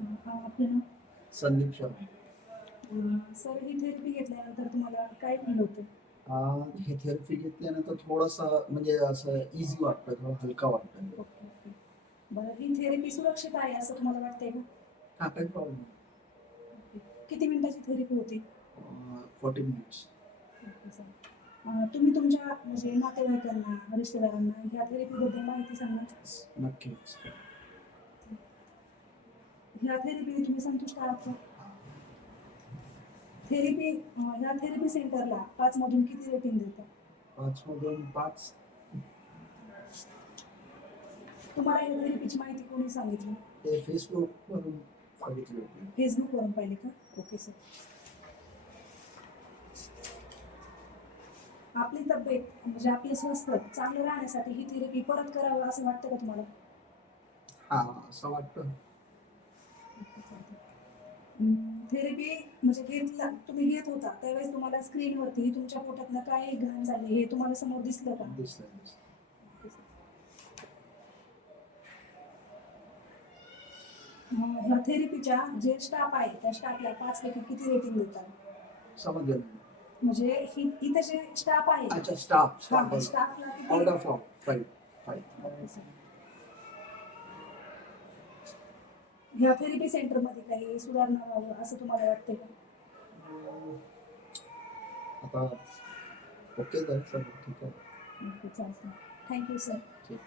आपलं नाव? संदीप शर्मा. सर ही थेरपी घेतल्यानंतर तुम्हाला काय फील होतं? हे थेरपी घेतल्यानंतर थोडंसं म्हणजे असं इझी वाटतं, थोडं हलका वाटतं. Okay, okay. बरं ही थेरपी सुरक्षित आहे असं तुम्हाला वाटतंय का? हां, काही प्रॉब्लेम नाही. ओके. किती मिनिटाची थेरपी होती? 40 मिनिट्स. Okay sir. तुम्ही तुमच्या म्हणजे नातेवाईकांना, रिश्तेदारांना ह्या थेरपीबद्दल माहिती सांगा. नक्कीच. ह्या थेरपीने तुम्ही संतुष्ट आहात का? थेरपी ह्या थेरपी सेंटरला 5 मधून किती रेटिंग देता? 5 मधून 5. तुम्हाला या थेरपीची माहिती कोणी सांगितली? ते Facebookवरून बघितली होती. फेसबुकवरून पाहिले का? Okay sir. आपली तब्येत म्हणजे आपले स्वास्थ्य चांगलं राहण्यासाठी ही थेरपी परत करावं असं वाटतं का तुम्हाला? हां, असं वाटतं. थेरपी म्हणजे तुम्ही घेत होता त्यावेळेस तुम्हाला स्क्रीनवरती तुमच्या पोटातलं काय घाण झाले हे तुम्हाला समोर दिसलं का? दिसलं, दिसलं. ह्या थेरपीच्या जे स्टाफ आहे त्या स्टाफला 5 पैकी किती रेटिंग देतात? समजलं नाही. म्हणजे इथे जे स्टाफ आहे अच्छा, स्टाफ हा बोला. स्टाफला किती? Out of 5. Okay sir. ह्या थेरपी सेंटरमध्ये काही सुधारणा व्हावं असं तुम्हाला वाटते का? आता ओके आहे सर, ठीक आहे. ओके चालतं. Thank you sir. ठीक.